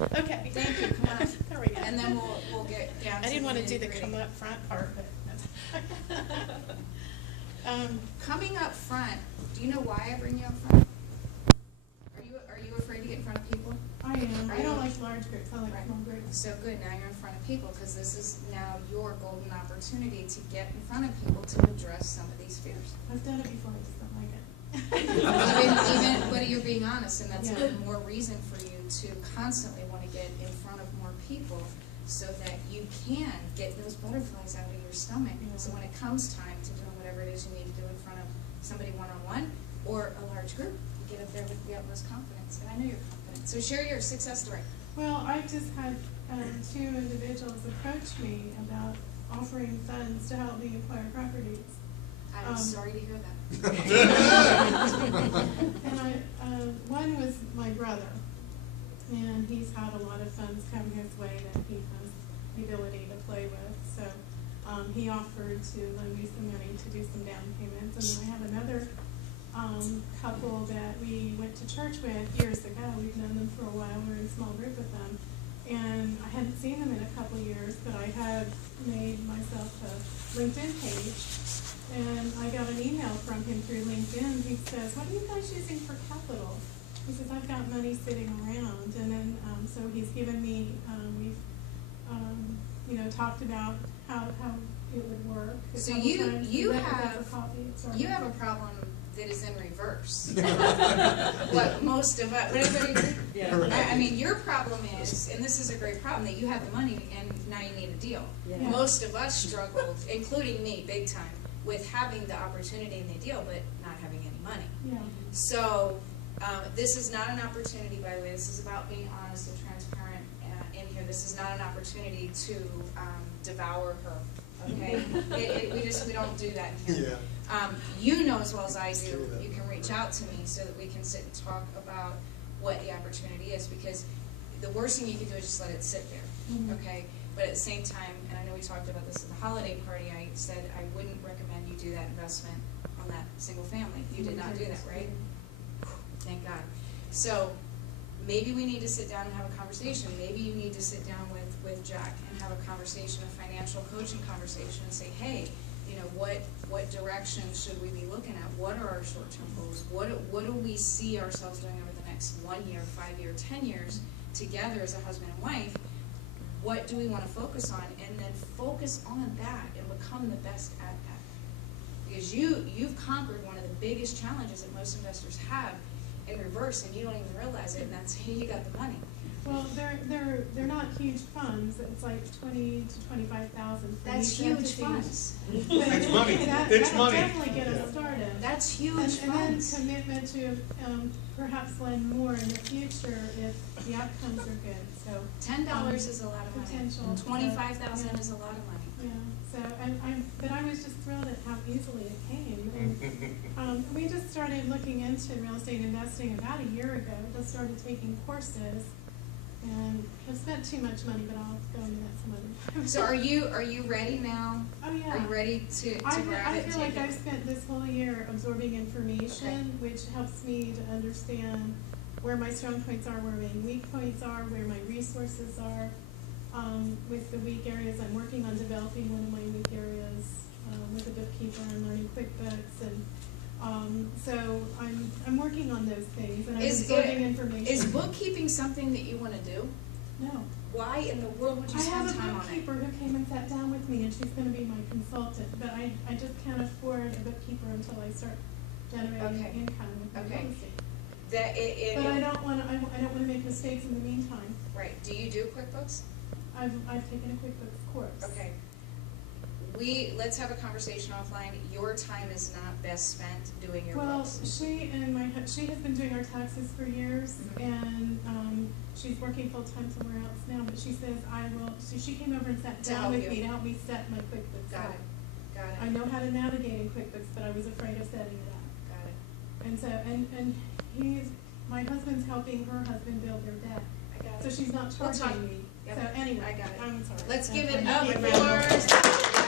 Okay. Thank you, come on. There we go. And then we'll get down to I didn't want to do the nitty-gritty. come up front part, but Coming up front, do you know why I bring you up front? Are you afraid to get in front of people? I am. Are I don't you- like large groups. I like Right. small groups. So good, now you're in front of people, because this is now your golden opportunity to get in front of people to address some of these fears. I've done it before. I just don't like it. But you're being honest, and that's Yeah. even more reason for you to constantly want to get in front of more people so that you can get those butterflies out of your stomach. Yeah. So when it comes time to doing whatever it is you need to do in front of somebody one-on-one or a large group, you get up there with the utmost confidence. And I know you're confident. So share your success story. Well, I just had 2 individuals approach me about offering funds to help me acquire properties. I'm sorry to hear that. And one was my brother, and he's had a lot of funds come his way that he has the ability to play with. So he offered to lend me some money to do some down payments. And then I have another couple that we went to church with years ago. We've known them for a while. We're in a small group with them. And I hadn't seen them in a couple of years, but I had made myself a LinkedIn page. And I got an email from him through LinkedIn. He says, "What are you guys using for capital?" He says, "I've got money sitting around." And then, so he's given me, we've, talked about how it would work. a So couple you times. you Is that have for coffee? Sorry. you have a problem that is in reverse. What most of us, would everybody agree? Yeah. I mean, your problem is, and this is a great problem, that you have the money and now you need a deal. Yeah. Most of us struggled, including me, big time, with having the opportunity and the deal, but not having any money. Yeah. So this is not an opportunity, by the way. This is about being honest and transparent in here. This is not an opportunity to devour her. Okay, we don't do that in here. You know as well as I do. You can reach out to me so that we can sit and talk about what the opportunity is. Because the worst thing you can do is just let it sit there. Mhm. Okay, but at the same time, and I know we talked about this at the holiday party. I said I wouldn't recommend you do that investment on that single family. You did not do that, right? Thank God. So maybe we need to sit down and have a conversation. Maybe you need to sit down with Jack and have a conversation, a financial coaching conversation, and say, hey, what direction should we be looking at? What are our short-term goals? What do we see ourselves doing over the next 1 year, 5 year, 10 years together as a husband and wife? What do we want to focus on? And then focus on that and become the best at that. Because you've conquered one of the biggest challenges that most investors have in reverse, and you don't even realize it, and that's how you got the money. Well, they're not huge funds. It's like 20 to 25,000. That's huge funds. It's money. It's That'll money. definitely get us started. That's huge And then funds. commitment to perhaps lend more in the future if the outcomes are good. So $10 is a lot of money. potential. 25,000 Yeah. is a lot of money. Yeah. So but I was just thrilled at how easily it came. And, we just started looking into real estate investing about a year ago. Just started taking courses, and I've spent too much money, but I'll go into that some other time. So are you ready now? Oh yeah. Are you ready to I grab it and feel like take I've it? spent this whole year absorbing information, which helps me to understand where my strong points are, where my weak points are, where my resources are. With the weak areas, I'm working on developing one of my weak areas with a bookkeeper. I'm learning QuickBooks, and so I'm working on those things, and I'm absorbing information. Is bookkeeping something that you want to do? No. Why in the world would you I spend have a time on it? bookkeeper who came and sat down with me, and she's going to be my consultant. But I just can't afford a bookkeeper until I start generating Okay. income with my Okay. real estate. But But I don't want to make mistakes in the meantime. Right. Do you do QuickBooks? I've taken a QuickBooks course. Okay. Let's have a conversation offline. Your time is not best spent doing your Well, books. she has been doing our taxes for years, and she's working full time somewhere else now. But she says So she came over and sat To down help with you. me to help me set my QuickBooks Got up. it. Got it. I know how to navigate in QuickBooks, but I was afraid of setting it up. Got it. And so, and my husband's helping her husband build their debt. I got So it. she's not We'll talk. charging me. Yep. So anyway, I got it. I'm sorry. Let's I- give I it know up you for read it.